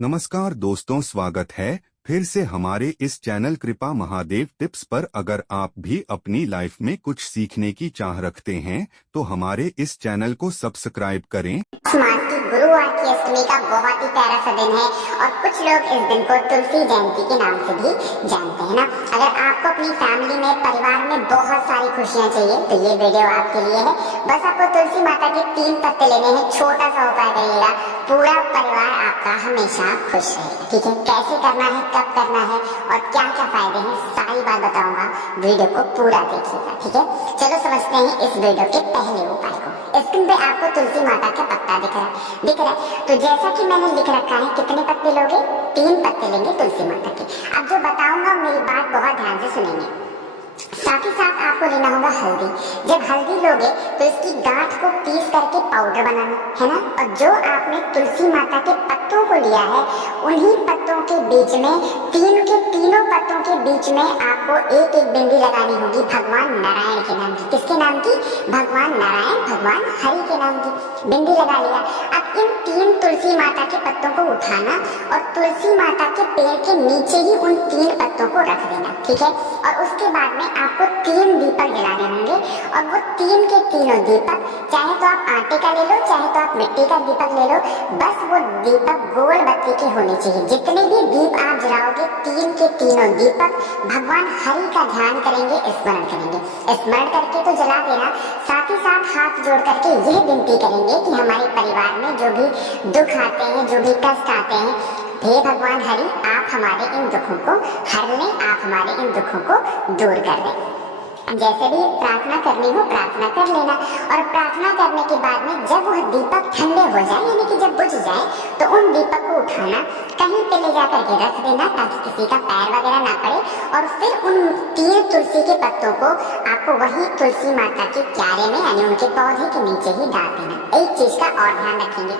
नमस्कार दोस्तों, स्वागत है फिर से हमारे इस चैनल कृपा महादेव टिप्स पर। अगर आप भी अपनी लाइफ में कुछ सीखने की चाह रखते हैं तो हमारे इस चैनल को सब्सक्राइब करें। मास की गुरुवार की अष्टमी का बहुत ही प्यारा सा दिन है और कुछ लोग इस दिन को तुलसी जयंती के नाम से भी जानते हैं ना। अगर आपको अपनी फैमिली में, परिवार में बहुत सारी खुशियां चाहिए तो ये वीडियो आपके लिए है। बस आपको तुलसी माता के 3 पत्ते लेने हैं, छोटा सा उपाय करिएगा, पूरा परिवार आपका हमेशा खुश रहेगा। ठीक है, कैसे करना है, कब करना है और क्या क्या फायदे हैं, सारी बात बताऊंगा। वीडियो को पूरा देखिएगा। ठीक है, चलो समझते हैं इस वीडियो के पहले उपाय को। स्क्रीन पे आपको तुलसी माता का पत्ता दिख रहा है। तो जैसा कि मैंने लिख रखा है, कितने पत्ते लोगे? 3 पत्ते लेंगे तुलसी माता के। अब जो बताऊंगा मेरी बात बहुत ध्यान से सुनेंगे। साथ ही साथ आपको लेना होगा हल्दी। जब हल्दी लोगे तो इसकी गांठ को पीस करके पाउडर बनाना है ना। और जो आपने तुलसी माता के पत्तों को लिया है, उन्हीं पत्तों के बीच में, तीनों पत्तों के बीच में आपको एक एक बिंदी लगानी होगी भगवान नारायण के नाम की। किसके नाम की? भगवान नारायण, भगवान हरि के नाम की बिंदी लगा लिया। अब इन 3 तुलसी माता के पत्तों को उठाना और तुलसी माता के पेड़ के नीचे ही उन 3 पत्तों को रख देना। ठीक है, और उसके बाद में आपको 3 दीपक जलाने होंगे और वो 3 के तीनों दीपक, चाहे तो आप आटे का ले लो, चाहे तो आप मिट्टी का दीपक ले लो, बस वो दीपक गोल बत्ती के होने चाहिए। जितने भी दीप आप जलाओगे, 3 के तीनों दीपक भगवान हरि का ध्यान करेंगे, स्मरण करेंगे। स्मरण करके तो जला देना, साथ ही साथ हाथ जोड़ करके यह विनती करेंगे कि हमारे परिवार में जो भी दुख आते हैं, जो भी कष्ट आते हैं, हे भगवान हरि, आप हमारे इन दुखों को हर लें, आप हमारे इन दुखों को दूर कर दें। जैसे भी प्रार्थना करनी हो प्रार्थना कर लेना। और प्रार्थना करने के बाद में जब वह दीपक ठंडे हो जाए, यानी कि जब बुझ जाए, तो उन दीपक को उठाना, कहीं पे ले जाकर के रख देना ताकि किसी का पैर वगैरह ना पड़े। और फिर उन 3 तुलसी के पत्तों को आपको वही तुलसी माता के क्यारे में, यानी उनके पौधे के नीचे ही डाल देना। एक चीज का और ध्यान रखेंगे,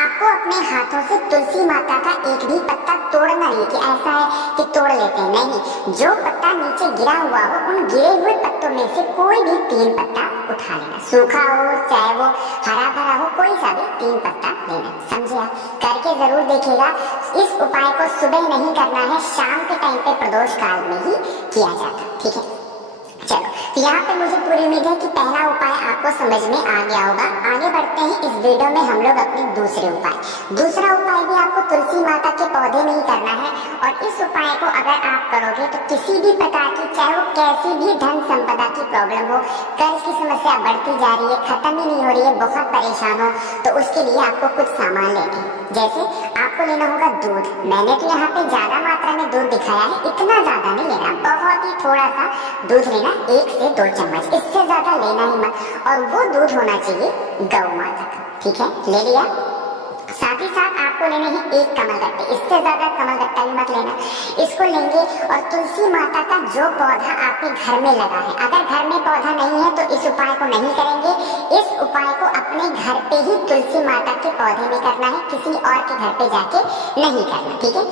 आपको अपने हाथों से तुलसी माता का एक भी पत्ता तोड़ना नहीं कि ऐसा है कि तोड़ लेते हैं, नहीं। जो पत्ता नीचे गिरा हुआ हो, उन गिरे हुए पत्तों में से कोई भी 3 पत्ता उठा लेना। सूखा हो चाहे वो हरा भरा हो, कोई सा भी 3 पत्ता लेना। समझे आप? करके जरूर देखिएगा। इस उपाय को सुबह नहीं करना है, शाम के टाइम पे प्रदोष काल में ही किया जाता। ठीक है, चलो तो यहाँ पे मुझे पूरी उम्मीद है कि पहला उपाय आपको समझ में आ गया होगा। आगे बढ़ते हैं इस वीडियो में हम लोग अपने दूसरा उपाय भी आपको तुलसी माता के पौधे में ही करना है। और इस उपाय को अगर आप करोगे तो किसी भी प्रकार की, चाहे वो कैसी भी धन संपदा की प्रॉब्लम हो, कर्ज की समस्या बढ़ती जा रही है, खत्म ही नहीं हो रही है, बहुत परेशान हो, तो उसके लिए आपको कुछ सामान लेने। जैसे आपको लेना होगा दूध। मैंने तो यहाँ पे ज्यादा मात्रा में दूध दिखाया है, इतना ज्यादा नहीं लेना, बहुत ही थोड़ा सा दूध लेना, 1 से 2 चम्मच, इससे ज्यादा लेना ही मत। और वो दूध होना चाहिए गौ माता का। ठीक है, ले लिया। साथ ही साथ आपको लेने हैं 1 कमलगट्टे, इससे ज्यादा कमलगट्टा भी मत लेना। इसको लेंगे और तुलसी माता का जो पौधा आपके घर में लगा है, अगर घर में पौधा नहीं है तो इस उपाय को नहीं करेंगे। इस उपाय को अपने घर पे ही तुलसी माता के पौधे में करना है, किसी और के घर पे जाके नहीं करना। ठीक है,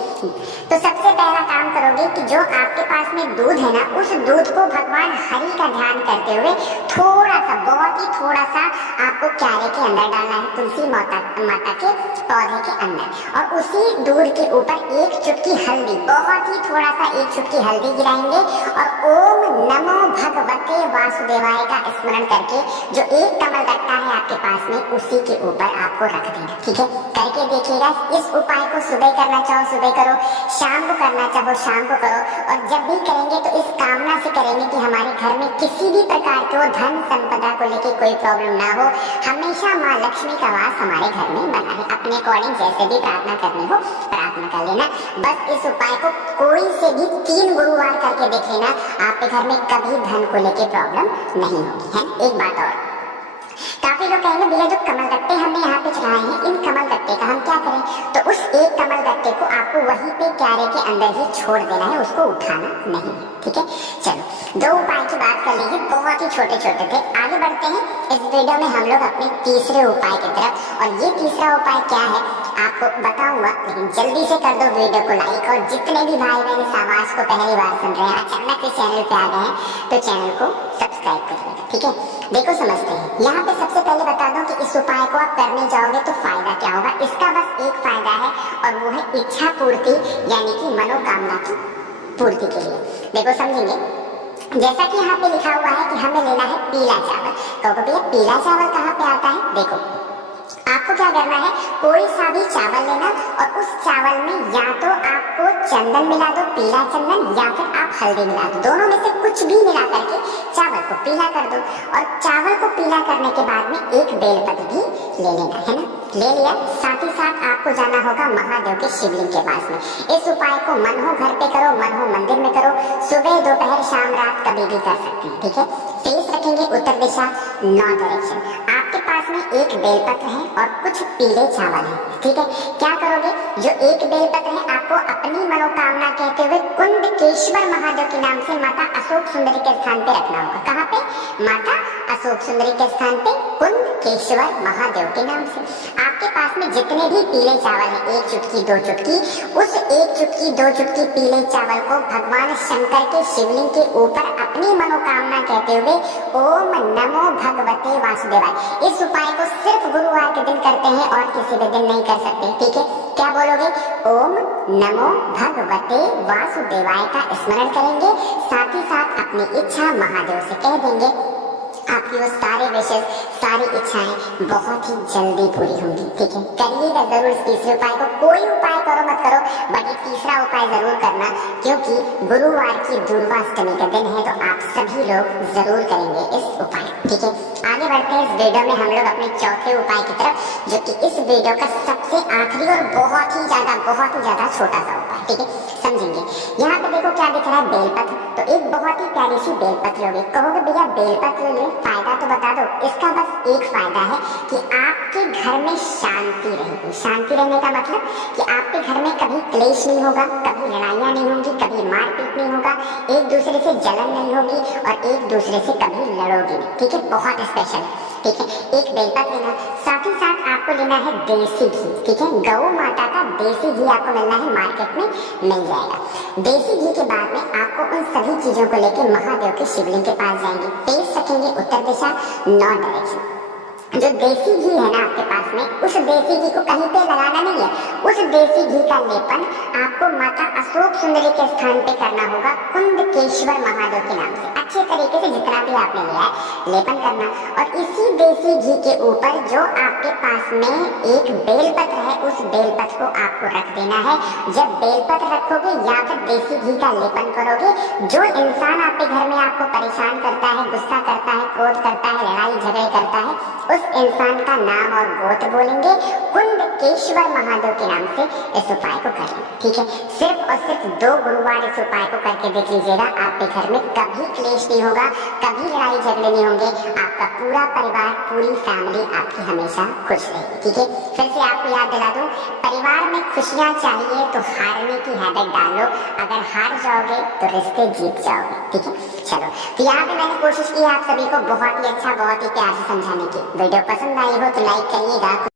तो सबसे पहला काम करोगे कि जो आपके पास में दूध है ना, उस दूध को भगवान हरि का ध्यान करते हुए थोड़ा सा, बहुत ही थोड़ा सा आपको क्यारे के अंदर डालना है, तुलसी माता के पौधे के अंदर। और उसी दूध के ऊपर 1 चुटकी हल्दी, बहुत ही थोड़ा सा 1 चुटकी हल्दी गिराएंगे और ओम नमो भगवते वासुदेवाय का स्मरण करके जो 1 कमलगट्टा है आपके पास में, उसी के ऊपर आपको रख देना। ठीक है, करके देखिएगा। इस उपाय को सुबह करना चाहो सुबह करो, शाम को करना चाहो शाम को करो। और जब भी करेंगे तो इस कामना से करेंगे कि हमारे घर में किसी भी प्रकार के धन संपदा को लेकर कोई प्रॉब्लम ना हो, हमेशा माँ लक्ष्मी का वास हमारे घर में बना है। अपने अकॉर्डिंग जैसे भी प्रार्थना करनी हो प्रार्थना कर लेना। बस इस उपाय को कोई से भी 3 गुरुवार करके देख लेना, आपके घर में कभी धन को लेकर प्रॉब्लम नहीं होगी। है एक बात और, काफी लोग कहेंगे भैया जो कमलगट्टे हमने यहाँ पे चढ़ाए हैं, इन कमलगट्टे का हम क्या करें? तो उस 1 कमलगट्टे को आपको वहीं पे क्यारे के अंदर ही छोड़ देना है, उसको उठाना नहीं है। ठीक है, चलो 2 उपाय की बात कर लीजिए, बहुत ही छोटे छोटे थे। आगे बढ़ते हैं इस वीडियो में हम लोग अपने तीसरे उपाय की तरफ। और ये तीसरा उपाय क्या है आपको बताऊंगा, लेकिन जल्दी से कर दो वीडियो को लाइक। और जितने भी भाई बहन इस आवाज को पहली बार सुन रहे हैं, अचानक से चैनल पे आ गए हैं, तो चैनल को सब्सक्राइब सब्सक्राइब करिएगा, ठीक है। देखो समझते हैं। यहाँ पे सबसे पहले बता दूं कि इस उपाय को आप करने जाओगे तो फायदा क्या होगा। इसका बस एक फायदा है और वो है इच्छा पूर्ति, यानी कि मनोकामना की पूर्ति के लिए। देखो समझेंगे, जैसा कि यहाँ पे लिखा हुआ है कि हमें लेना है पीला चावल। कहोगे भैया पीला चावल कहाँ पे आता है। देखो आपको क्या करना है, कोई सा भी चावल लेना और उस चावल में या तो आपको चंदन मिला दो, पीला चंदन, या फिर आप हल्दी मिला दो। दोनों में से कुछ भी मिला करके चावल को पीला कर दो। और चावल को पीला करने के बाद में एक बेलपत्र भी ले लेना है ना। ले लिया, साथ ही साथ आपको जाना होगा महादेव के शिवलिंग के पास में। इस उपाय को मन हो घर पे करो, मन हो मंदिर में करो, सुबह दोपहर शाम रात कभी भी कर सकते हैं, ठीक है। फेस रखेंगे उत्तर दिशा, नॉर्थ डायरेक्शन। आपके पास में एक बेलपत्र है और कुछ पीले चावल है, ठीक है। क्या करोगे, जो एक बेलपत्र है आपको अपनी मनोकामना कहते हुए कुंडकेश्वर महादेव के नाम से माता अशोक सुंदरी के स्थान पे रखना होगा। कहाँ पे, माता अशोक सुंदरी के स्थान पे कुंडकेश्वर महादेव के नाम से। आपके पास में जितने भी पीले चावल है, एक चुटकी दो चुटकी, उस एक चुटकी दो चुटकी पीले चावल को भगवान शंकर के शिवलिंग के ऊपर अपनी मनोकामना कहते हुए ओम नमो भगवते वासुदेवाय। इस उपाय को सिर्फ गुरुवार के दिन करते हैं और किसी भी दिन नहीं कर सकते, ठीक है। क्या बोलोगे, ओम नमो भगवते वासुदेवाय का स्मरण करेंगे, साथ ही साथ अपनी इच्छा महादेव से कह देंगे। आपकी वो सारे विशेष, सारी इच्छाएं बहुत ही जल्दी पूरी होंगी, ठीक है। करिएगा जरूर इस तीसरे उपाय को। कोई उपाय करो मत करो, बट ये तीसरा उपाय जरूर करना, क्योंकि गुरुवार की दुर्वाष्टमी का दिन है, तो आप सभी लोग जरूर करेंगे इस उपाय, ठीक है। आगे बढ़ते हैं इस वीडियो में हम लोग अपने चौथे उपाय की तरफ, जो कि इस वीडियो का सबसे आखिरी और बहुत ही ज्यादा छोटा सा उपाय, ठीक है। समझेंगे, यहाँ पे देखो क्या दिख रहा है, बेलपत्र। तो एक बहुत ही प्यारी सी बेलपत्र लोगे। कहोगे भैया बेलपत्र ले, फायदा तो बता दो। इसका बस एक फायदा है कि आपके घर में शांति रहेगी। शांति रहने का मतलब कि आपके घर में कभी क्लेश नहीं होगा, कभी लड़ाइयाँ नहीं होंगी, कभी मारपीट नहीं होगा, एक दूसरे से जलन नहीं होगी और एक दूसरे से कभी लड़ोगे नहीं, ठीक है। बहुत स्पेशल है, ठीक है। एक बेलपत्र लेना, साथ ही साथ आपको लेना है देसी घी, ठीक है। गौ माता का देसी घी आपको मिलना है, मार्केट में मिल जाएगा। देसी घी के बाद में आपको उन सभी चीजों को लेकर महादेव के शिवलिंग के पास जाएंगे। फेस रखेंगे उत्तर दिशा, नॉर्थ डायरेक्शन। जो देसी घी है ना आपके पास में, उस देसी घी को कहीं पे लगाना नहीं है। उस देसी घी का लेपन आपको माता अशोक सुंदरी के स्थान पे करना होगा, कुंडकेश्वर महादेव के नाम से। अच्छे तरीके से जितना भी आपने लिया है लेपन करना, और इसी देसी घी के ऊपर जो आपके पास में एक बेलपत्र है, उस बेलपत्र को आपको रख देना है। जब बेलपत्र रखोगे या फिर देसी घी का लेपन करोगे, जो इंसान आपके घर में आपको परेशान करता है, गुस्सा करता है, क्रोध करता है, लड़ाई झगड़े करता है, उस इंसान का नाम और गोत्र बोलेंगे, कुंडकेश्वर महादेव के नाम से इस उपाय को करेंगे, ठीक है। सिर्फ और सिर्फ 2 गुरुवार इस उपाय को करके देख लीजिएगा, आपके घर में कभी क्लेश नहीं होगा, कभी लड़ाई झगड़े नहीं होंगे, आपका पूरा परिवार, पूरी फैमिली आपकी हमेशा खुश रहेगी, ठीक है। फिर से आपको याद दिला दूं, परिवार में खुशियां चाहिए तो हारने की हैबिट डाल लो। अगर हार जाओगे तो रिश्ते जीत जाओगे, ठीक है। चलो, तो यहाँ पे मैंने कोशिश की आप सभी को बहुत ही अच्छा, बहुत ही प्यार से समझाने की। वीडियो पसंद आई हो तो लाइक करिएगा।